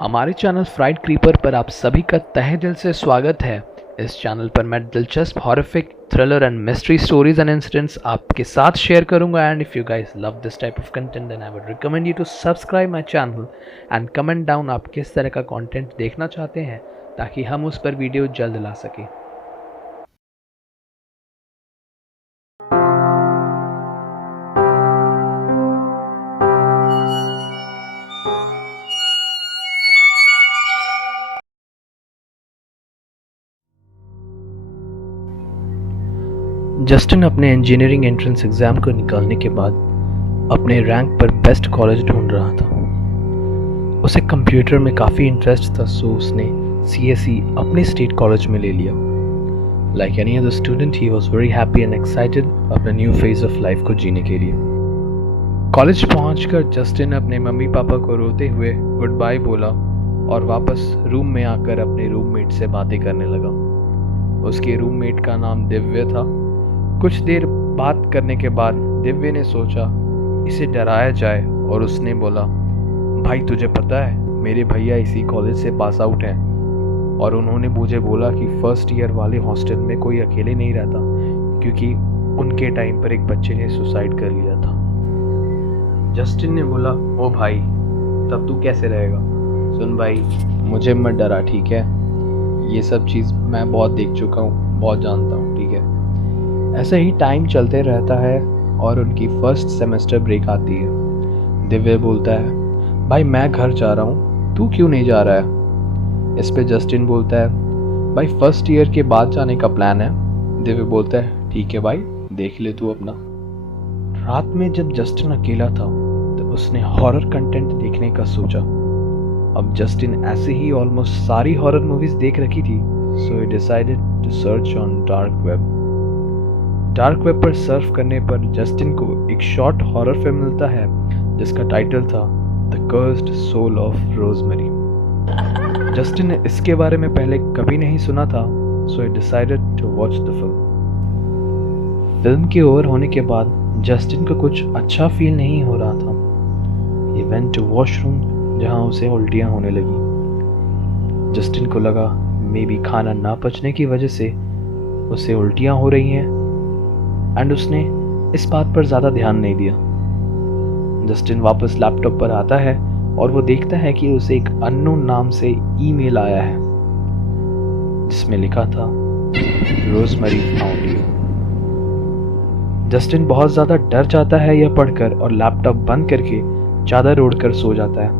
हमारे channel fried creeper पर आप सभी का तहे दिल से स्वागत है। इस चैनल पर मैं दिलचस्प horrific thriller and mystery stories and incidents आपके साथ शेयर करूंगा। And if you guys love this type of content then I would recommend you to subscribe my channel and comment down आप किस तरह का कंटेंट देखना चाहते हैं ताकि हम उस पर वीडियो जल्द ला सकें। जस्टिन अपने इंजीनियरिंग एंट्रेंस एग्ज़ाम को निकालने के बाद अपने रैंक पर बेस्ट कॉलेज ढूंढ रहा था। उसे कंप्यूटर में काफ़ी इंटरेस्ट था, सो उसने CSE अपने स्टेट कॉलेज में ले लिया। Like any other student he was very happy and excited अपने न्यू फेज ऑफ लाइफ को जीने के लिए। कॉलेज पहुंचकर जस्टिन अपने मम्मी पापा को रोते हुए गुड बाय बोला और वापस रूम में आकर अपने रूममेट से बातें करने लगा। उसके रूममेट का नाम दिव्य था। कुछ देर बात करने के बाद दिव्य ने सोचा इसे डराया जाए और उसने बोला, भाई तुझे पता है मेरे भैया इसी कॉलेज से पास आउट हैं और उन्होंने मुझे बोला कि फर्स्ट ईयर वाले हॉस्टल में कोई अकेले नहीं रहता क्योंकि उनके टाइम पर एक बच्चे ने सुसाइड कर लिया था। जस्टिन ने बोला, ओ भाई तब तू कैसे रहेगा? सुन भाई, मुझे मत डरा, ठीक है? ये सब चीज़ मैं बहुत देख चुका हूँ, बहुत जानता हूँ, ठीक है? ऐसे ही टाइम चलते रहता है और उनकी फर्स्ट सेमेस्टर ब्रेक आती है। दिव्य बोलता है, भाई मैं घर जा रहा हूँ, तू क्यों नहीं जा रहा है? इस पे जस्टिन बोलता है, भाई फर्स्ट ईयर के बाद जाने का प्लान है। दिव्य बोलता है, ठीक है भाई, देख ले तू अपना। रात में जब जस्टिन अकेला था तो उसने हॉरर कंटेंट देखने का सोचा। अब जस्टिन ऐसे ही ऑलमोस्ट सारी हॉरर मूवीज देख रखी थी, so he decided to search on dark web. Dark web पर सर्फ करने पर जस्टिन को एक शॉर्ट हॉरर फिल्म मिलता है जिसका टाइटल था the cursed soul of Rosemary. Justin ने इसके बारे में पहले कभी नहीं सुना था, so he decided to watch the film. Film के ओवर होने के बाद जस्टिन को कुछ अच्छा फील नहीं हो रहा था। ही वेंट टू वॉशरूम जहां उसे उल्टियां होने लगी। जस्टिन को लगा मे बी खाना ना पचने की वजह से उसे उल्टियां हो रही हैं एंड उसने इस बात पर ज़्यादा ध्यान नहीं दिया। जस्टिन वापस लैपटॉप पर आता है और वो देखता है कि उसे एक अननोन नाम से ईमेल आया है जिसमें लिखा था रोजमेरी फाउंड यू। जस्टिन बहुत ज़्यादा डर जाता है यह पढ़कर और लैपटॉप बंद करके चादर ओढ़कर सो जाता है।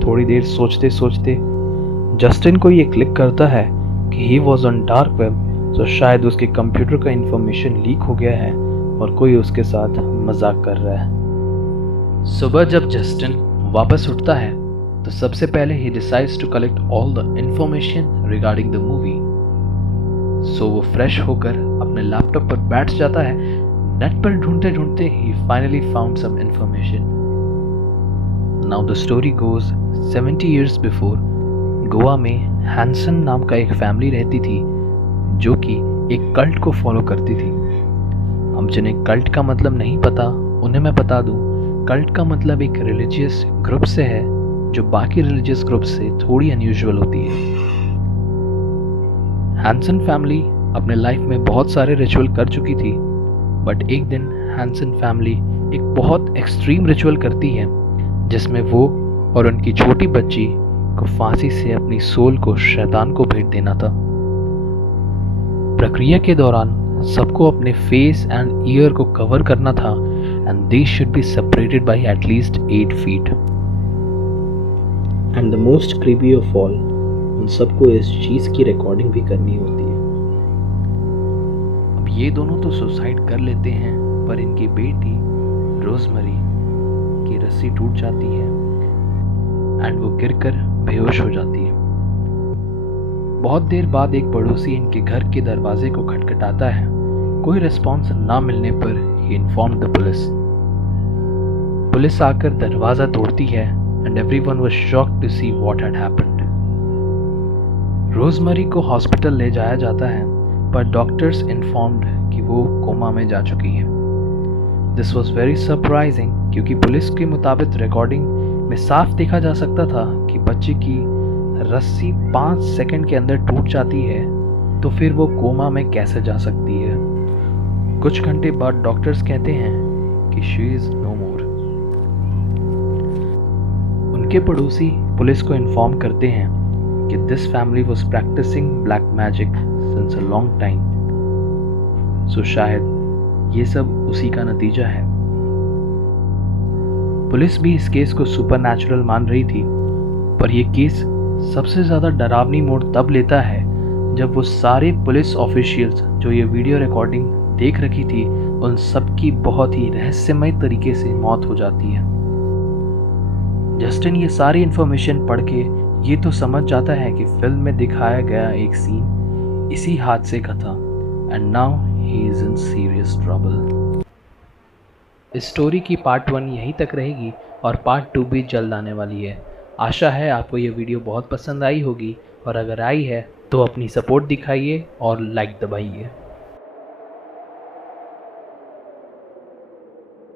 थोड़ी देर सोचते सोचते जस्टिन को ये क्लिक करता है कि he was on dark web, तो शायद उसके कंप्यूटर का इंफॉर्मेशन लीक हो गया है और कोई उसके साथ मजाक कर रहा है। सुबह जब जस्टिन वापस उठता है तो सबसे पहले he decides to collect all the information regarding the movie. So वो फ्रेश होकर अपने लैपटॉप पर बैठ जाता है। नेट पर ढूंढते ढूंढते he finally found some information. Now the story goes 70 years before Goa में हैंसन नाम का एक फैमिली रहती थी जो कि एक कल्ट को फॉलो करती थी। हम जिन्हें कल्ट का मतलब नहीं पता उन्हें मैं बता दूं, कल्ट का मतलब एक रिलीजियस ग्रुप से है जो बाकी रिलीजियस ग्रुप से थोड़ी अनयूजुअल होती है। हैंसन फैमिली अपने लाइफ में बहुत सारे रिचुअल कर चुकी थी, बट एक दिन हैंसन फैमिली एक बहुत एक्सट्रीम रिचुअल करती है जिसमें वो और उनकी छोटी बच्ची को फांसी से अपनी सोल को शैतान को भेंट देना था। प्रक्रिया के दौरान सबको अपने फेस एंड ईयर को कवर करना था and they should be separated by at least 8 feet। And the most creepy of all, उन सबको इस चीज की रिकॉर्डिंग भी करनी होती है। अब ये दोनों तो सुसाइड कर लेते हैं, पर इनकी बेटी रोजमेरी की रस्सी टूट जाती है एंड वो गिरकर बेहोश हो जाती है। बहुत देर बाद एक पड़ोसी इनके घर के दरवाजे को खटखटाता है। कोई रिस्पॉन्स ना मिलने पर ही इन्फॉर्म्ड द पुलिस। पुलिस आकर दरवाजा तोड़ती है and everyone was shocked to see what had happened. Rosemary को हॉस्पिटल ले जाया जाता है पर डॉक्टर्स इन्फॉर्म्ड कि वो कोमा में जा चुकी हैं। दिस वॉज वेरी सरप्राइजिंग क्योंकि पुलिस के मुताबिक रिकॉर्डिंग में साफ देखा जा सकता था कि बच्चे की रस्सी 5 सेकंड के अंदर टूट जाती है तो फिर वो कोमा में कैसे जा सकती है। कुछ घंटे बाद डॉक्टर्स कहते हैं कि शी इज नो मोर। उनके पड़ोसी पुलिस को इन्फॉर्म करते हैं कि this family was practicing black magic since a long time, so शायद ये सब उसी का नतीजा है। पुलिस भी इस केस को सुपरनैचुरल मान रही थी, पर यह केस सबसे ज़्यादा डरावनी मोड़ तब लेता है जब वो सारे पुलिस ऑफिशियल्स जो ये वीडियो रिकॉर्डिंग देख रखी थी उन सबकी बहुत ही रहस्यमय तरीके से मौत हो जाती है। जस्टिन ये सारी इन्फॉर्मेशन पढ़ के ये तो समझ जाता है कि फिल्म में दिखाया गया एक सीन इसी हादसे का था, and now he is in serious trouble. इस स्टोरी की पार्ट 1 यहीं तक रहेगी और पार्ट 2 भी जल्द आने वाली है। आशा है आपको ये वीडियो बहुत पसंद आई होगी, और अगर आई है तो अपनी सपोर्ट दिखाइए और लाइक दबाइए।